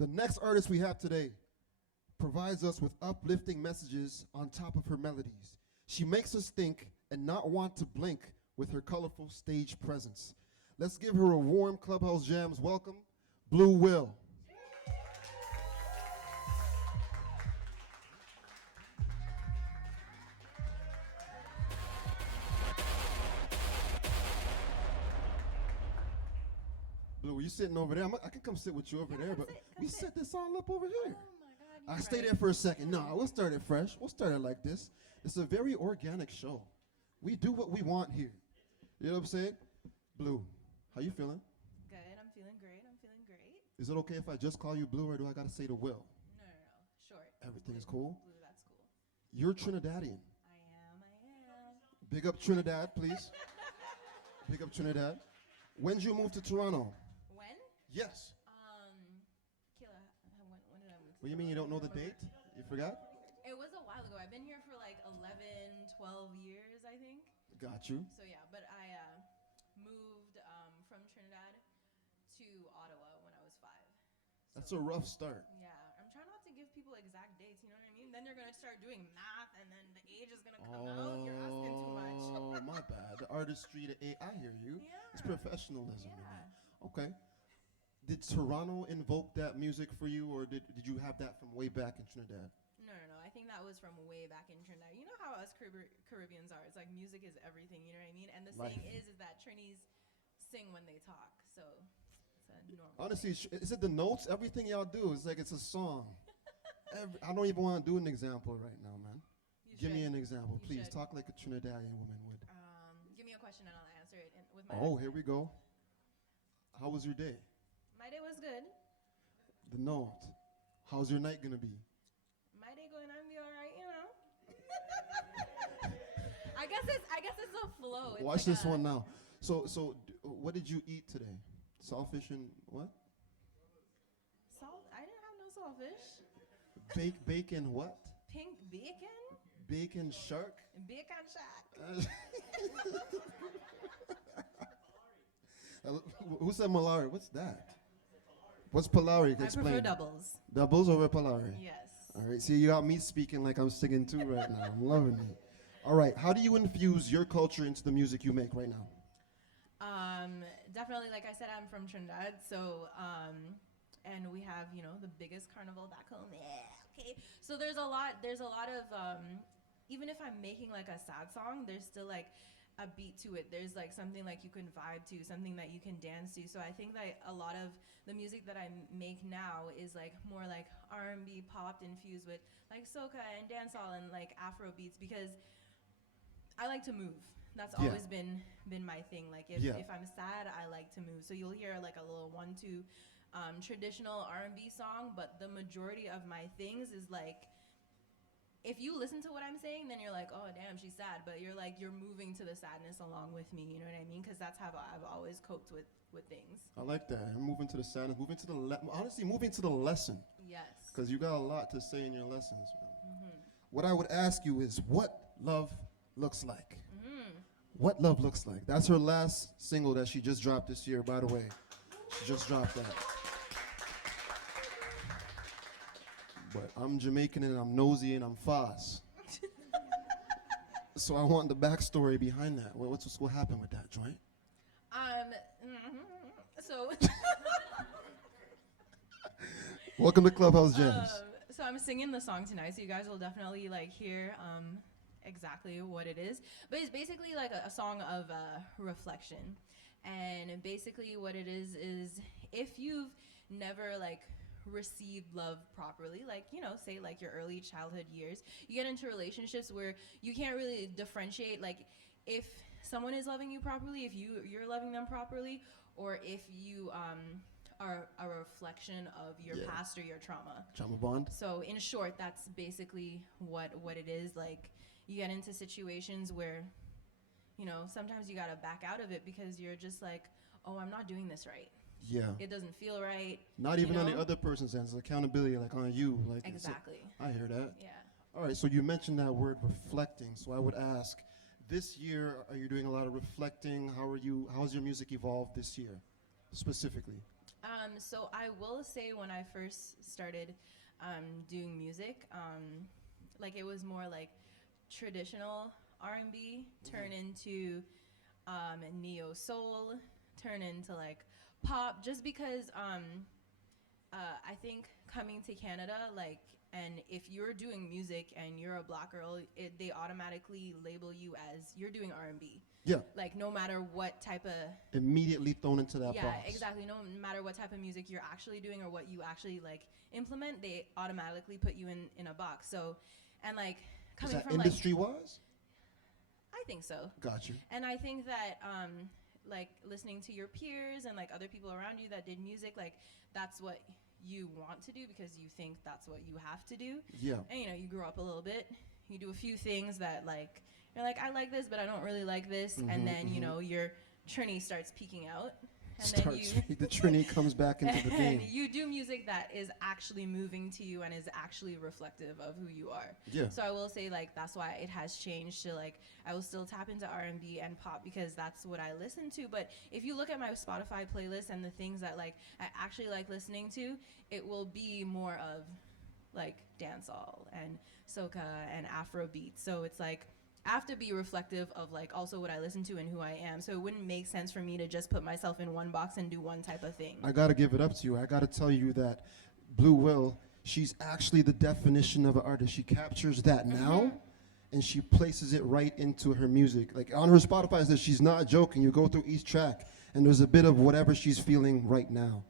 The next artist we have today provides us with uplifting messages on top of her melodies. She makes us think and not want to blink with her colorful stage presence. Let's give her a warm Clubhouse Jams welcome, Blue Will. Blue, you sitting over there? I can come sit with you over there, but we set this all up over here. Oh my God, I stay there for a second. No, we'll start it fresh. We'll start it like this. It's a very organic show. We do what we want here. You know what I'm saying? Blue, how you feeling? Good, I'm feeling great. Is it okay if I just call you Blue, or do I gotta say the Will? No, short. Everything is cool? Blue, that's cool. You're Trinidadian. I am. Big up Trinidad, please. Big up Trinidad. When did you move to Toronto? When? Yes. Kayla, when did I move to What do you mean you don't know the date? You forgot? It was a while ago. I've been here for like 11, 12 years, I think. Got you. So yeah, but I moved from Trinidad to Ottawa when I was 5. That's a rough start. Yeah, I'm trying not to give people exact dates, you know what I mean? Then they're going to start doing math, and then the age is going to come out. You're asking too much. Oh, my bad. The artistry, I hear you. Yeah. It's professionalism. Yeah. Okay. Did Toronto invoke that music for you, or did you have that from way back in Trinidad? No. I think that was from way back in Trinidad. You know how us Caribbeans are. It's like music is everything, you know what I mean? And the saying is that Trinis sing when they talk. So it's a normal Honestly, thing. is it the notes? Everything y'all do is like it's a song. I don't even want to do an example right now, man. Give me an example, please. Talk like a Trinidadian woman would. Give me a question and I'll answer it with my Oh, here we go. How was your day? My day was good. The note. How's your night gonna be? My day going on be all right, you know. I guess it's a flow. It's Watch like this one now. So what did you eat today? Saltfish and what? Salt? I didn't have no saltfish. Bacon what? Pink bacon? Bacon shark? Bacon shark. Who said Malari? What's that? What's Polari? I Explain. prefer doubles. Doubles over Polari? Yes. All right, see, you got me speaking like I'm singing too right now. I'm loving it. All right, how do you infuse your culture into the music you make right now? Definitely, like I said, I'm from Trinidad, so, and we have, the biggest carnival back home. Yeah, okay. So there's a lot of, even if I'm making like a sad song, there's still like a beat to it. There's like something like you can vibe to, something that you can dance to. So I think that a lot of the music that I make now is like more like R&B pop infused with like soca and dancehall and like Afro beats, because I like to move. That's always been my thing. Like if I'm sad, I like to move. So you'll hear like a little 1-2 traditional R&B song, but the majority of my things is like, if you listen to what I'm saying, then you're like, oh damn, she's sad, but you're moving to the sadness along with me. You know what I mean? Because that's how I've always coped with things. I like that. I'm moving to the sadness, moving to the honestly moving to the lesson. Yes. Because you got a lot to say in your lessons. What I would ask you is what love looks like. What love looks like. That's her last single that she just dropped this year, by the way. She just dropped that. But I'm Jamaican and I'm nosy and I'm fast. So I want the backstory behind that. What happened with that joint? So Welcome to Clubhouse Jams. So I'm singing the song tonight, so you guys will definitely like hear exactly what it is. But it's basically like a song of reflection. And basically what it is if you've never like received love properly, like, say like your early childhood years, you get into relationships where you can't really differentiate like if someone is loving you properly, if you're loving them properly, or if you are a reflection of your past or your trauma bond. So in short, that's basically what it is. Like, you get into situations where sometimes you gotta back out of it because you're just like, oh, I'm not doing this right. Yeah. It doesn't feel right. Not even on the other person's hands. Accountability, like on you. Like exactly. I hear that. Yeah. All right, so you mentioned that word reflecting. So I would ask, this year, are you doing a lot of reflecting? How's your music evolved this year, specifically? So I will say when I first started doing music, like it was more like traditional R&B turn into neo soul, turn into like pop, just because I think coming to Canada, like, and if you're doing music and you're a black girl, they automatically label you as you're doing R&B. Yeah. Like no matter what type of Immediately thrown into that box. yeah, exactly. No matter what type of music you're actually doing or what you actually like implement, they automatically put you in a box. So, and like Is coming that from industry wise? I think so. Got you. And I think that like listening to your peers and like other people around you that did music, like that's what you want to do because you think that's what you have to do. Yeah. And you know, you grew up a little bit, you do a few things that like you're like, I like this, but I don't really like this. And then, you know, your Trini starts peeking out. And then The Trini comes back into the game. and you do music that is actually moving to you and is actually reflective of who you are. Yeah. So I will say like that's why it has changed to like I will still tap into R&B and pop because that's what I listen to. But if you look at my Spotify playlist and the things that like I actually like listening to, it will be more of like dancehall and soca and Afrobeat. So it's like I have to be reflective of like also what I listen to and who I am. So it wouldn't make sense for me to just put myself in one box and do one type of thing. I gotta give it up to you. I gotta tell you that Blue Will, she's actually the definition of an artist. She captures that now and she places it right into her music. Like on her Spotify, it says she's not joking. You go through each track and there's a bit of whatever she's feeling right now.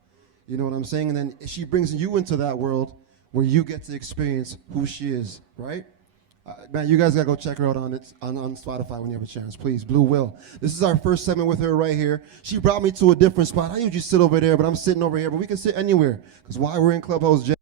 You know what I'm saying? And then she brings you into that world where you get to experience who she is, right? Man, you guys gotta go check her out on Spotify when you have a chance, please. Blue Will. This is our first segment with her right here. She brought me to a different spot. I usually sit over there, but I'm sitting over here. But we can sit anywhere, because why we're in Clubhouse Jazz.